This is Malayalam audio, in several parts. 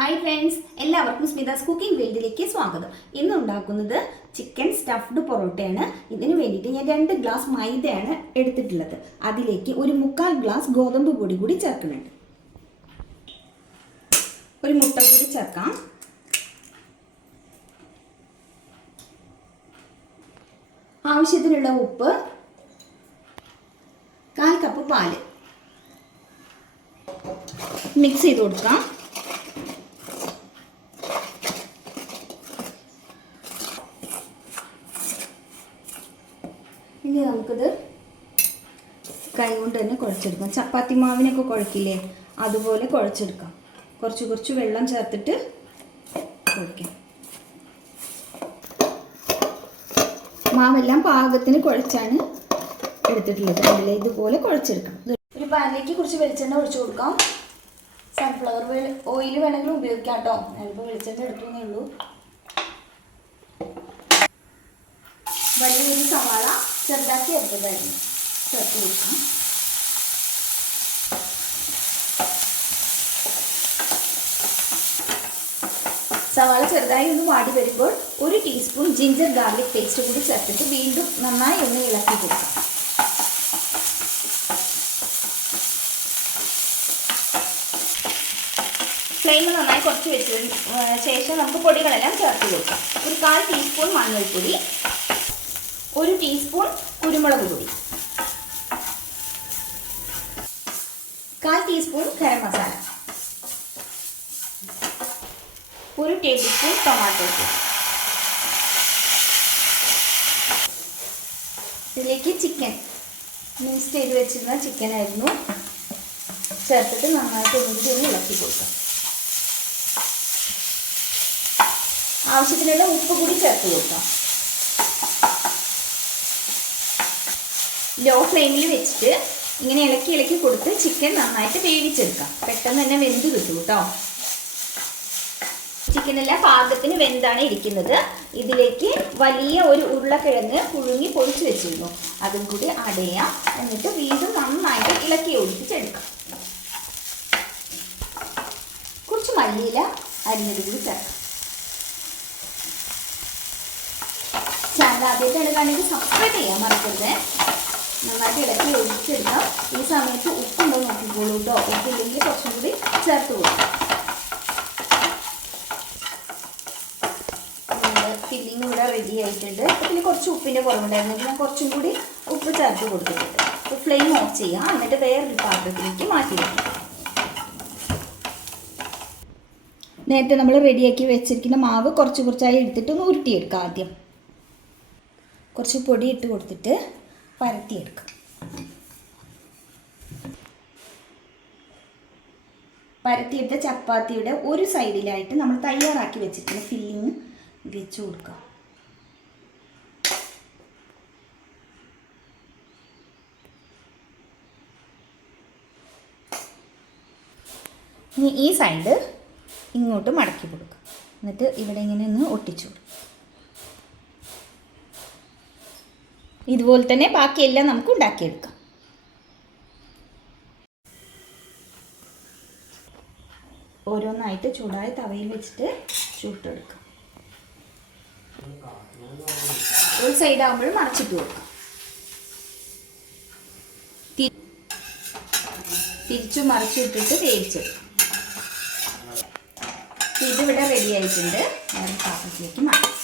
ഹായ് ഫ്രണ്ട്സ്, എല്ലാവർക്കും സ്മിതാസ് കുക്കിംഗ് വേൾഡിലേക്ക് സ്വാഗതം. ഇന്ന് ഉണ്ടാക്കുന്നത് ചിക്കൻ സ്റ്റഫ്ഡ് പൊറോട്ടയാണ്. ഇതിന് വേണ്ടിയിട്ട് ഞാൻ 2 ഗ്ലാസ് മൈദയാണ് എടുത്തിട്ടുള്ളത്. അതിലേക്ക് ഒരു 1/4 ഗ്ലാസ് ഗോതമ്പ് പൊടി കൂടി ചേർക്കുന്നുണ്ട്. ഒരു മുട്ട കൂടി ചേർക്കാം. ആവശ്യത്തിനുള്ള ഉപ്പ്, 1/4 കപ്പ് പാല് മിക്സ് ചെയ്ത് കൊടുക്കാം. ഇനി നമുക്കിത് കൈ കൊണ്ട് തന്നെ കുഴച്ചെടുക്കാം. ചപ്പാത്തി മാവിനൊക്കെ കുഴക്കില്ലേ, അതുപോലെ കുഴച്ചെടുക്കാം. കുറച്ച് വെള്ളം ചേർത്തിട്ട് കുഴക്കാം. മാവെല്ലാം പാകത്തിന് കുഴച്ചാണ് എടുത്തിട്ടുള്ളത്. അതിൽ ഇതുപോലെ കുഴച്ചെടുക്കണം. ഒരു പാനിലേക്ക് കുറച്ച് വെളിച്ചെണ്ണ ഒഴിച്ചു കൊടുക്കാം. സൺഫ്ലവർ ഓയിൽ വേണമെങ്കിലും ഉപയോഗിക്കാം കേട്ടോ. ഞാനിപ്പോൾ വെളിച്ചെണ്ണ എടുക്കുന്നേ ഉള്ളൂ. വലിയൊരു സവാള ചെറുതാക്കി എടുത്തതായിരുന്നു ചേർത്ത് കൊടുക്കാം. സവാള ചെറുതായി ഒന്ന് വാടി വരുമ്പോൾ 1 ടീസ്പൂൺ ജിഞ്ചർ ഗാർലിക് പേസ്റ്റ് കൂടി ചേർത്തിട്ട് വീണ്ടും നന്നായി ഒന്ന് ഇളക്കി കൊടുക്കാം. ഫ്ലെയിം നന്നായി കുറച്ച് വെച്ചതിന് ശേഷം നമുക്ക് പൊടികളെല്ലാം ചേർത്ത് കൊടുക്കാം. ഒരു 1/4 ടീസ്പൂൺ മഞ്ഞൾപ്പൊടി, 1 ടീസ്പൂൺ കുരുമുളക് പൊടി, 1/4 teaspoon garam masala, 1 table spoon tomato sauce. ഇതിലേക്ക് ചിക്കൻ മിക്സ് ചെയ്ത് വെച്ചിരുന്ന ചിക്കൻ ആയിരുന്നു ചേർത്തിട്ട് നന്നായിട്ട് ഒന്നുകൂടി ഒന്ന് ഇളക്കി കൊടുക്കാം. ആവശ്യത്തിനുള്ള ഉപ്പ് കൂടി ചേർത്ത് കൊടുക്കാം. ലോ ഫ്ലെയിമിൽ വെച്ചിട്ട് ഇങ്ങനെ ഇളക്കി കൊടുത്ത് ചിക്കൻ നന്നായിട്ട് വേവിച്ചെടുക്കാം. പെട്ടെന്ന് തന്നെ വെന്ത് കിട്ടും കേട്ടോ. ചിക്കനെല്ലാം പാകത്തിന് വെന്താണ് ഇരിക്കുന്നത്. ഇതിലേക്ക് വലിയ ഒരു ഉരുളക്കിഴങ്ങ് പുഴുങ്ങി പൊടിച്ച് വെച്ചിരുന്നു, അതും കൂടി അടയാം. എന്നിട്ട് വീണ്ടും നന്നായിട്ട് ഇളക്കി ഒഴിപ്പിച്ചെടുക്കാം. കുറച്ച് മല്ലിയില അരിഞ്ഞത് കൂടി ചേർക്കാം. ചാനൽ ആദ്യമായിട്ടാണ് കാണുന്നത്, സബ്സ്ക്രൈബ് ചെയ്യാൻ മറക്കരുത്. നന്നായിട്ട് ഇളക്കി ഒഴിച്ചെടുക്കാം. ഈ സമയത്ത് ഉപ്പുണ്ടോ നോക്കിക്കോളൂ കേട്ടോ. ഉപ്പില്ലെങ്കിൽ കുറച്ചും കൂടി ചേർത്ത് കൊടുക്കാം. ഫില്ലിങ് ഇവിടെ റെഡി ആയിട്ടുണ്ട്. ഇതിൽ കുറച്ച് ഉപ്പിൻ്റെ കുറവുണ്ടായിരുന്നു, ഞാൻ കുറച്ചും കൂടി ഉപ്പ് ചേർത്ത് കൊടുത്തിട്ടുണ്ട്. അപ്പോൾ ഫ്ലെയിം ഓഫ് ചെയ്യാം. എന്നിട്ട് വേറൊരു പാത്രത്തിലേക്ക് മാറ്റി വയ്ക്കാം. നേരത്തെ നമ്മൾ റെഡിയാക്കി വെച്ചിരിക്കുന്ന മാവ് കുറച്ചായി എടുത്തിട്ട് ഒന്ന് ഉരുട്ടിയെടുക്കാം. ആദ്യം കുറച്ച് പൊടി ഇട്ട് കൊടുത്തിട്ട് പരത്തിയെടുക്കാം. പരത്തിയെടുത്ത ചപ്പാത്തിയുടെ ഒരു സൈഡിലായിട്ട് നമ്മൾ തയ്യാറാക്കി വെച്ചിട്ടുള്ള ഫില്ലിങ് വെച്ച് കൊടുക്കാം. ഇനി ഈ സൈഡ് ഇങ്ങോട്ട് മടക്കി കൊടുക്കാം. എന്നിട്ട് ഇവിടെ ഇങ്ങനെ ഒന്ന് ഒട്ടിച്ചു കൊടുക്കാം. ഇതുപോലെ തന്നെ ബാക്കിയെല്ലാം നമുക്ക് ഉണ്ടാക്കിയെടുക്കാം. ഓരോന്നായിട്ട് ചൂടായ തവയിൽ വെച്ചിട്ട് ചുട്ടെടുക്കാം. ഒരു സൈഡ് ആകുമ്പോഴും മറച്ചിട്ട് കൊടുക്കാം. തിരിച്ചു മറിച്ചിട്ടിട്ട് വേവിച്ചെടുക്കാം. ഇതിവിടെ റെഡി ആയിട്ടുണ്ട്. വേറെ പാത്രത്തിലേക്ക് മാറ്റാം.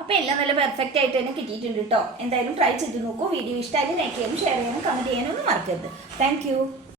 അപ്പോൾ എല്ലാം നല്ല പെർഫെക്റ്റ് ആയിട്ട് തന്നെ കിട്ടിയിട്ടുണ്ട് കേട്ടോ. എന്തായാലും ട്രൈ ചെയ്ത് നോക്കൂ. വീഡിയോ ഇഷ്ടമായാലും ലൈക്ക് ചെയ്യാനും ഷെയർ ചെയ്യാനും കമൻറ്റ് ചെയ്യാനും ഒന്നും മറക്കരുത്. Thank you.